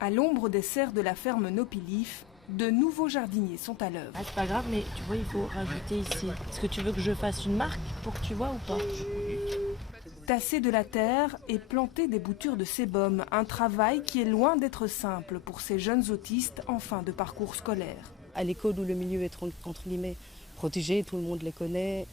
À l'ombre des serres de la ferme Nopilif, de nouveaux jardiniers sont à l'œuvre. Ah, c'est pas grave, mais tu vois, il faut rajouter ici. Est-ce que tu veux que je fasse une marque pour que tu vois ou pas? Tasser de la terre et planter des boutures de sébum, un travail qui est loin d'être simple pour ces jeunes autistes en fin de parcours scolaire. À l'école où le milieu est entre guillemets protégé, tout le monde les connaît.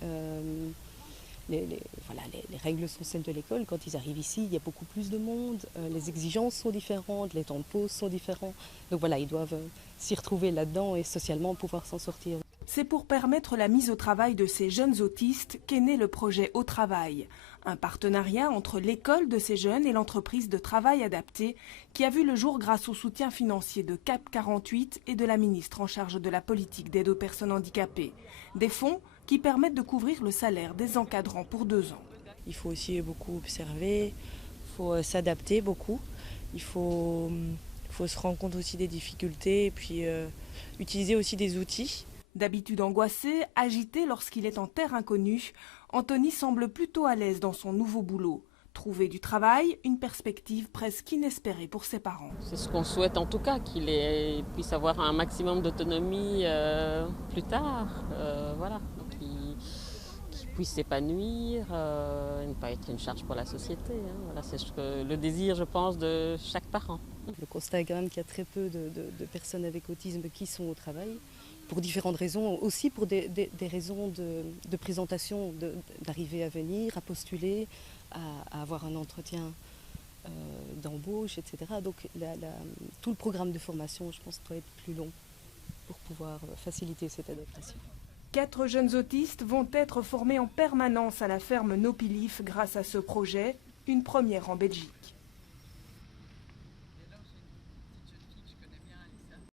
Les règles sont celles de l'école. Quand ils arrivent ici, il y a beaucoup plus de monde. Les exigences sont différentes, les temps de pause sont différents. Donc voilà, ils doivent s'y retrouver là-dedans et socialement pouvoir s'en sortir. C'est pour permettre la mise au travail de ces jeunes autistes qu'est né le projet Au Travail, un partenariat entre l'école de ces jeunes et l'entreprise de travail adapté qui a vu le jour grâce au soutien financier de CAP 48 et de la ministre en charge de la politique d'aide aux personnes handicapées. Des fonds qui permettent de couvrir le salaire des encadrants pour 2 ans. Il faut aussi beaucoup observer, il faut s'adapter beaucoup, il faut se rendre compte aussi des difficultés et puis utiliser aussi des outils. D'habitude angoissé, agité lorsqu'il est en terre inconnue, Anthony semble plutôt à l'aise dans son nouveau boulot. Trouver du travail, une perspective presque inespérée pour ses parents. C'est ce qu'on souhaite en tout cas, qu'il puisse avoir un maximum d'autonomie plus tard, voilà, qu'il puisse s'épanouir et ne pas être une charge pour la société. Voilà, c'est le désir, je pense, de chaque parent. Le constat est quand même qu'il y a très peu de personnes avec autisme qui sont au travail, pour différentes raisons, aussi pour des raisons de présentation, d'arriver à venir, à postuler, à avoir un entretien d'embauche, etc. Donc tout le programme de formation, je pense, doit être plus long pour pouvoir faciliter cette adaptation. 4 jeunes autistes vont être formés en permanence à la ferme Nopilif grâce à ce projet, une première en Belgique.